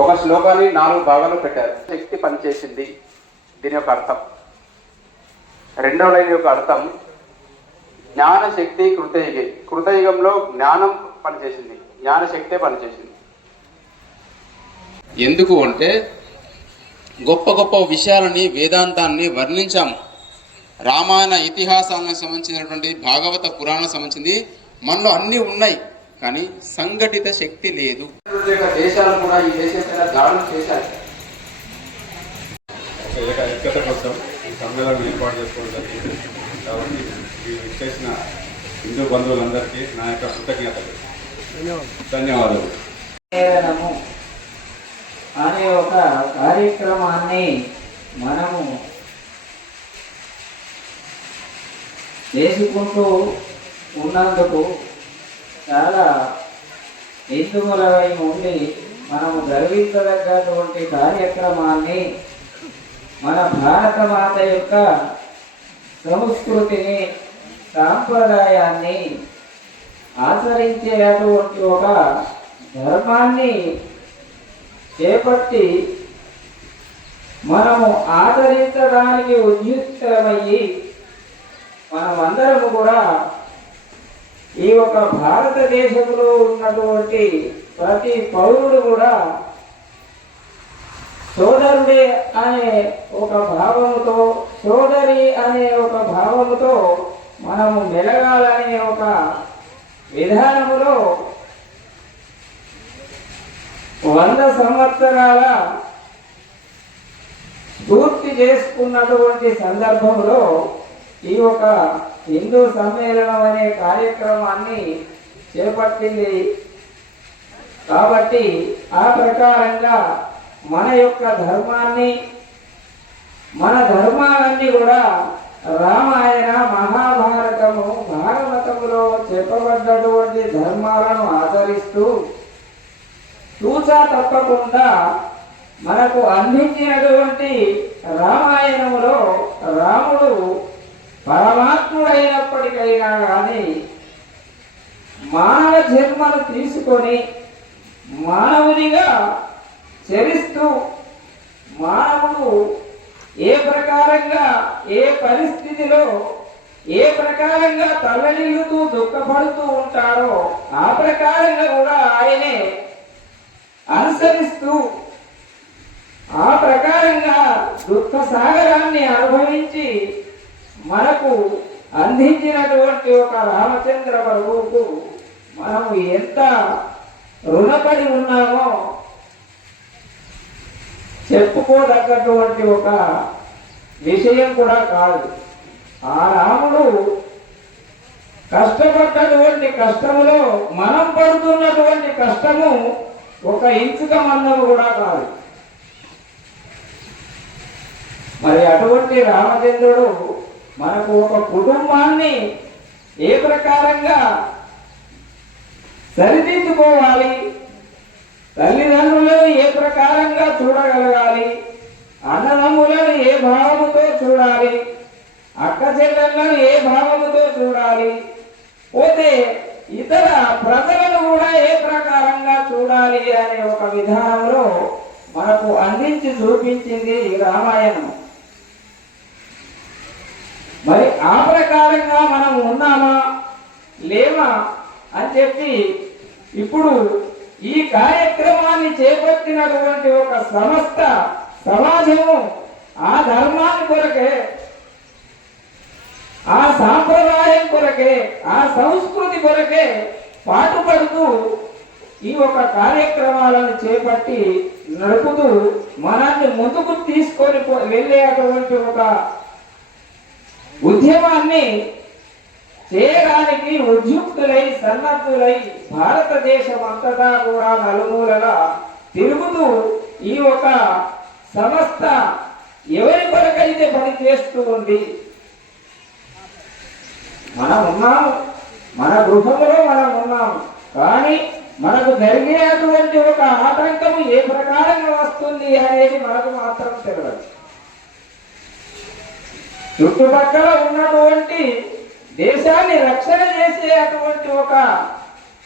ఒక శ్లోకాన్ని 4 భాగాలు పెట్టారు. శక్తి పనిచేసింది దీని యొక్క అర్థం. రెండవ లైన్ యొక్క అర్థం జ్ఞాన శక్తి కృతయుగే. కృతయుగంలో జ్ఞానం పనిచేసింది, జ్ఞాన శక్తే పనిచేసింది. ఎందుకు అంటే గొప్ప గొప్ప విషయాలని వేదాంతాన్ని వర్ణించాము. రామాయణ ఇతిహాసానికి సంబంధించినటువంటి భాగవత పురాణం సంబంధించింది మనలో అన్నీ ఉన్నాయి, కానీ సంఘటిత శక్తి లేదు. దేశాలు కూడా ఈ దేశం పైన దాడులు చేశారు. ఐక్యత కోసం ఈ సమ్మేళనం ఏర్పాటు చేసుకోవడం జరిగింది. కాబట్టి చేసిన హిందూ బంధువులందరికీ నా యొక్క కృతజ్ఞతలు, ధన్యవాదాలు. అనే ఒక కార్యక్రమాన్ని మనము చేసుకుంటూ ఉన్నందుకు చాలా హిందువులపై ఉండి మనము గర్వించదగ్గటువంటి కార్యక్రమాన్ని, మన భారత మాత యొక్క సంస్కృతిని, సాంప్రదాయాన్ని ఆచరించేటువంటి ఒక ధర్మాన్ని చేపట్టి మనము ఆచరించడానికి ఉద్యుక్తమయ్యి మనమందరము కూడా ఈ ఒక భారతదేశంలో ఉన్నటువంటి ప్రతి పౌరుడు కూడా సోదరుడే అనే ఒక భావముతో, సోదరి అనే ఒక భావముతో మనము మెలగాలనే ఒక విధానములో 100 సంవత్సరాల పూర్తి చేసుకున్నటువంటి సందర్భంలో ఈ ఒక హిందూ సమ్మేళనం అనే కార్యక్రమాన్ని చేపట్టింది. కాబట్టి ఆ ప్రకారంగా మన యొక్క ధర్మాన్ని, మన ధర్మాలన్నీ కూడా రామాయణ, మహాభారతము, భాగవతములో చెప్పబడ్డటువంటి ధర్మాలను ఆచరిస్తూ తూచా తప్పకుండా మనకు అందించినటువంటి రామాయణములో రాముడు పరమాత్ముడైనప్పటికైనా కానీ మానవ జన్మను తీసుకొని మానవునిగా చరిస్తూ మానవుడు ఏ ప్రకారంగా, ఏ పరిస్థితిలో, ఏ ప్రకారంగా తల్లడిల్లుతూ దుఃఖపడుతూ ఉంటారో ఆ ప్రకారంగా కూడా ఆయనే అనుసరిస్తూ ఆ ప్రకారంగా దుఃఖ సాగరాన్ని అనుభవించి మనకు అందించినటువంటి ఒక రామచంద్ర ప్రభువుకు మనము ఎంత రుణపడి ఉన్నామో చెప్పుకోదగ్గటువంటి ఒక విషయం కూడా కాదు. ఆ రాముడు కష్టపడ్డటువంటి కష్టములో మనం పడుతున్నటువంటి కష్టము ఒక ఇంచుక మందము కూడా కాదు. మరి అటువంటి రామచంద్రుడు మనకు ఒక కుటుంబాన్ని ఏ ప్రకారంగా సరిదిద్దుకోవాలి, తల్లిదండ్రులను ఏ ప్రకారంగా చూడగలగాలి, అన్నదమ్ములను ఏ భావముతో చూడాలి, అక్క చెల్లెళ్ళను ఏ భావముతో చూడాలి, పోతే ఇతర ప్రజలను కూడా ఏ ప్రకారంగా చూడాలి అనే ఒక విధానంలో మనకు అందించి చూపించింది రామాయణం. మరి ఆ ప్రకారంగా మనం ఉన్నామా లేమా అని చెప్పి ఇప్పుడు ఈ కార్యక్రమాన్ని చేపట్టినటువంటి ఒక సమస్త సమాజము ఆ ధర్మాన్ని కొరకే, ఆ సాంప్రదాయం కొరకే, ఆ సంస్కృతి కొరకే పాటుపడుతూ ఈ ఒక కార్యక్రమాలను చేపట్టి నడుపుతూ మనల్ని ముందుకు తీసుకొని వెళ్ళేటువంటి ఒక ఉద్యమాన్ని చేయడానికి ఉద్యుక్తులై సన్నద్ధులై భారతదేశం అంతటా కూడా నలుమూలలా తిరుగుతూ ఈ ఒక సంస్థ ఎవరి కొరకైతే పని చేస్తూ ఉంది. మనం ఉన్నాము, మన గృహంలో మనం ఉన్నాము, కానీ మనకు జరిగేటువంటి ఒక ఆటంకం ఏ ప్రకారంగా వస్తుంది అనేది మనకు మాత్రం తెలియదు. చుట్టుపక్కల ఉన్నటువంటి దేశాన్ని రక్షణ చేసే అటువంటి ఒక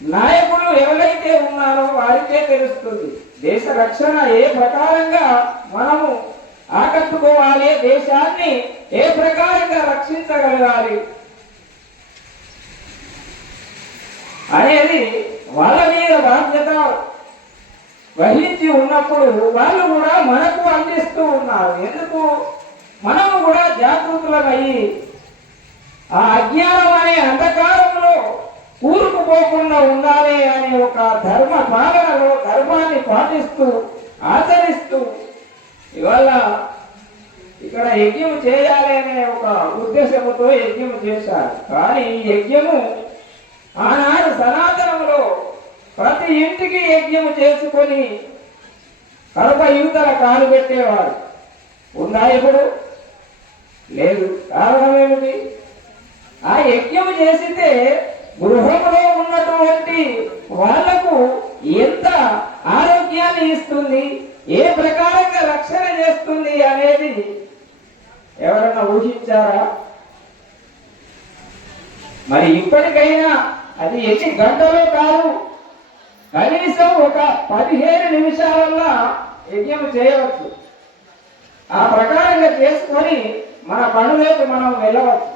నాయకులు ఎవరైతే ఉన్నారో వారికే తెలుస్తుంది దేశ రక్షణ ఏ ప్రకారంగా మనము ఆకట్టుకోవాలి, దేశాన్ని ఏ ప్రకారంగా రక్షించగలగాలి అనేది వాళ్ళ మీద బాధ్యత వహించి ఉన్నప్పుడు వాళ్ళు కూడా మనకు అందిస్తూ ఉన్నారు. ఎందుకు? మనము కూడా జాగృతులమయ్యి ఆ అజ్ఞానం అనే అంధకారంలో కూరుకుపోకుండా ఉండాలి అనే ఒక ధర్మ పాలనలో ధర్మాన్ని పాటిస్తూ ఆచరిస్తూ ఇవాళ ఇక్కడ యజ్ఞం చేయాలి అనే ఒక ఉద్దేశంతో యజ్ఞం చేశారు. కానీ ఈ యజ్ఞము ఆనాడు సనాతనంలో ప్రతి ఇంటికి యజ్ఞం చేసుకొని కడప యువతల కాలు పెట్టేవారు. ఉందా ఇప్పుడు? లేదు. కారణం ఏమిటి? ఆ యజ్ఞం చేసితే గృహంలో ఉన్నటువంటి వాళ్లకు ఎంత ఆరోగ్యాన్ని ఇస్తుంది, ఏ ప్రకారంగా రక్షణ చేస్తుంది అనేది ఎవరన్నా ఊహించారా? మరి ఇప్పటికైనా అది ఎన్ని గంటలో కాదు, కనీసం ఒక 15 నిమిషాలల్లో యజ్ఞం చేయవచ్చు. ఆ ప్రకారంగా చేసుకొని మన పనులకు మనం వెళ్ళవచ్చు.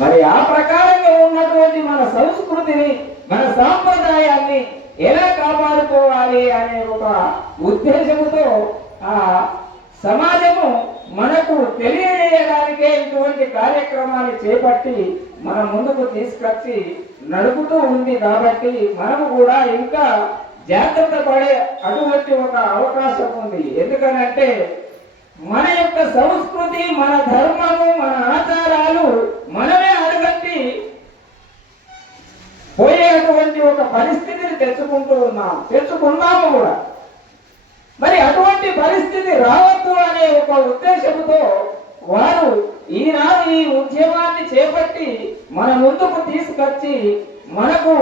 మరి ఆ ప్రకారంగా ఉన్నటువంటి మన సంస్కృతిని, మన సాంప్రదాయాన్ని ఎలా కాపాడుకోవాలి అనే ఒక ఉద్దేశంతో ఆ సమాజము మనకు తెలియజేయడానికే ఇటువంటి కార్యక్రమాన్ని చేపట్టి మన ముందుకు తీసుకొచ్చి నడుపుతూ ఉంది. కాబట్టి మనము కూడా ఇంకా జాగ్రత్త పడే అటువంటి ఒక అవకాశం ఉంది. ఎందుకనంటే మన యొక్క సంస్కృతి, మన ధర్మము, మన ఆచారాలు మనమే అడగట్టి పోయేటువంటి ఒక పరిస్థితిని తెచ్చుకున్నాము కూడా. మరి అటువంటి పరిస్థితి రావద్దు అనే ఒక ఉద్దేశంతో వారు ఈనాడు ఈ ఉద్యమాన్ని చేపట్టి మన ముందుకు తీసుకొచ్చి మనకు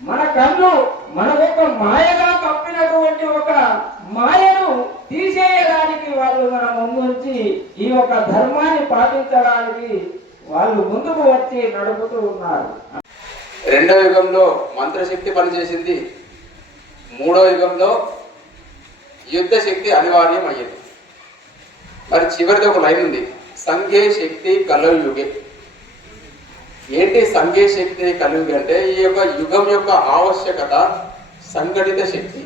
మన కళ్ళు మన యొక్క మాయగా కప్పినటువంటి ఒక మాయను తీసేయడానికి వాళ్ళు మన ముందుంచి ఈ యొక్క ధర్మాన్ని పాటించడానికి వాళ్ళు ముందుకు వచ్చి నడుపుతూ ఉన్నారు. రెండో యుగంలో మంత్రశక్తి పనిచేసింది, మూడో యుగంలో యుద్ధ శక్తి అనివార్యం అయ్యింది. మరి చివరిది ఒక లైన్ ఉంది, సంఘే శక్తి కలయుగే. ఏంటి సంఘే శక్తి కలయుగే అంటే ఈ యొక్క యుగం యొక్క ఆవశ్యకత సంఘటిత శక్తి.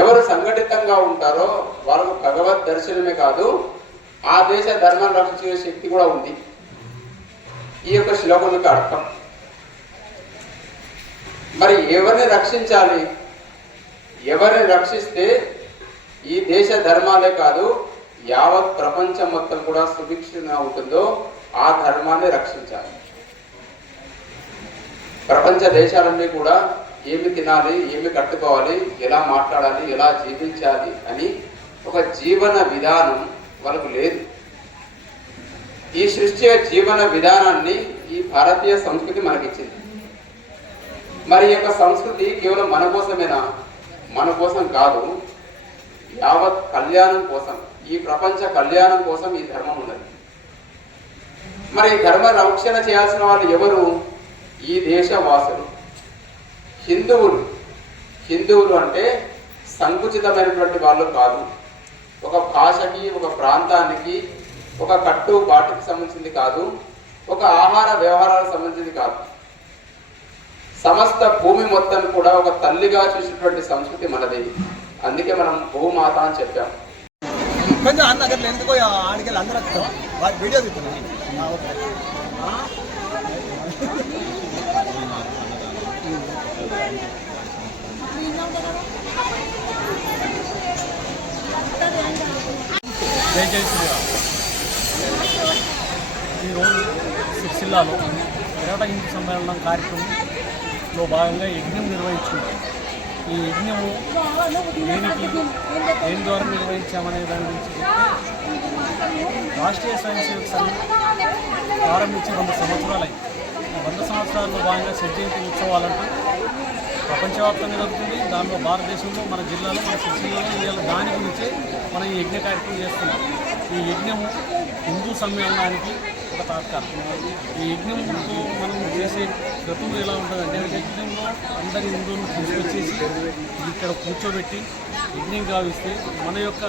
ఎవరు సంఘటితంగా ఉంటారో వాళ్ళకు భగవద్ దర్శనమే కాదు, ఆ దేశ ధర్మాన్ని రక్షించే శక్తి కూడా ఉంది. ఈ యొక్క శ్లోకం యొక్క అర్థం. మరి ఎవరిని రక్షించాలి? ఎవరిని రక్షిస్తే ఈ దేశ ధర్మాలే కాదు యావత్ ప్రపంచం మొత్తం కూడా సుభిక్షంగా ఉంటుందో ఆ ధర్మాన్ని రక్షించాలి. ప్రపంచ దేశాలన్నీ కూడా ఏమి తినాలి, ఏమి కట్టుకోవాలి, ఎలా మాట్లాడాలి, ఎలా జీవించాలి అని ఒక జీవన విధానం వాళ్ళకు లేదు. ఈ సృష్టి జీవన విధానాన్ని ఈ భారతీయ సంస్కృతి మనకిచ్చింది. మరి ఈ యొక్క సంస్కృతి కేవలం మన కోసమేనా? మన కోసం కాదు, యావత్ కళ్యాణం కోసం, ఈ ప్రపంచ కళ్యాణం కోసం ఈ ధర్మం ఉన్నది. మరి ఈ ధర్మ రక్షణ చేయాల్సిన వాళ్ళు ఎవరు? ఈ దేశ వాసులు, హిందువులు. హిందువులు అంటే సంకుచితమైనటువంటి వాళ్ళు కాదు. ఒక భాషకి, ఒక ప్రాంతానికి, ఒక కట్టు బాటికి సంబంధించింది కాదు, ఒక ఆహార వ్యవహారాలకు సంబంధించింది కాదు. సమస్త భూమి మొత్తం కూడా ఒక తల్లిగా చూసినటువంటి సంస్కృతి మనది. అందుకే మనం భూమాత అని చెప్పాం. కొంచెం అన్న దగ్గర ఎందుకో ఆడికెళ్ళి అందరూ వీడియో తీస్తున్నాను. జై జై శ్రీరామ్. ఈరోజు సిరిసిల్లాలో విరాట హిందూ సమ్మేళనం కార్యక్రమంలో భాగంగా యజ్ఞం నిర్వహించుకుంటాం. ఈ యజ్ఞము దేని ద్వారా నిర్వహించామనే దాని గురించి రాష్ట్రీయ స్వయం సేవక సంఘం ప్రారంభించి 100 సంవత్సరాలైంది. 100 సంవత్సరాల్లో భాగంగా జయంతి ఉత్సవాలంటూ ప్రపంచవ్యాప్తంగా జరుగుతుంది. దానిలో భారతదేశంలో మన జిల్లాలో, మన సిరిసిల్లాలో ఇవాళ దాని గురించే మనం ఈ యజ్ఞ కార్యక్రమం చేస్తున్నాం. ఈ యజ్ఞము హిందూ సమ్మేళనానికి ఒక తాత్కారం. ఈ యజ్ఞంతో మనం చేసే గతంలో ఎలా ఉంటుందంటే యజ్ఞంలో అందరి హిందువులను తీసుకొచ్చేసి ఇక్కడ కూర్చోబెట్టి యజ్ఞం గావిస్తే మన యొక్క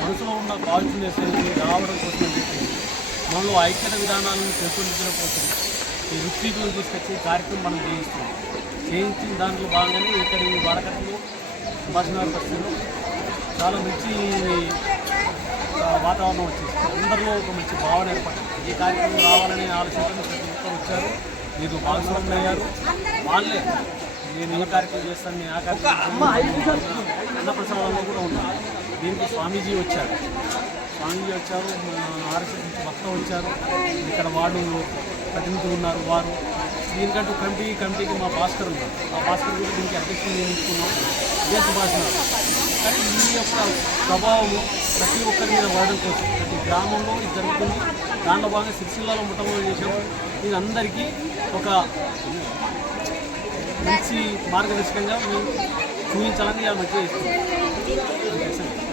మనసులో ఉన్న పాజిటివ్నెస్ రావడం కోసం చెప్పి మనలో ఐక్యత విధానాలను పెంపొందించడం కోసం ఈ ఋత్వికులను తీసుకొచ్చి కార్యక్రమం మనం చేయించిన దాంట్లో భాగంగానే ఇక్కడ ఈ వాడకట్లో సంభాషణ పరిస్థితులు చాలా మంచి వాతావరణం వచ్చేసి అందరిలో ఒక మంచి భావన ఏర్పడింది. ఈ కార్యక్రమం రావాలనే ఆలోచనతో ప్రతి ఒక్కరు వచ్చారు, మీరు భాగస్వాములు అయ్యారు. వాళ్ళే నేను ఈ కార్యక్రమం చేస్తాను, నేను ఆ కార్యక్రమం అన్నప్రసాదంలో కూడా ఉన్నాను. దీనికి స్వామీజీ వచ్చారు, ఆర్ఎస్ఎస్ నుంచి వక్త వచ్చారు, ఇక్కడ వాళ్ళు ప్రతినిధులు ఉన్నారు. వారు దీనికంటూ కమిటీకి మా భాస్కర్ ఉన్నారు. ఆ భాస్కర్ కూడా దీనికి అధ్యక్షులు నియమించుకున్నాం. ఇదే సుభాషణ. కానీ ఈ యొక్క ప్రభావము ప్రతి ఒక్కరి మీద వాడడం కోసం ప్రతి గ్రామంలో ఇది జరుగుతుంది. దానిలో భాగంగా సిరిసిల్లాలో మొట్టమొదటి చేసాం. ఇది అందరికీ ఒక మంచి మార్గదర్శకంగా మేము చూపించాలని ఇలా మంచిగా ఇస్తున్నాం.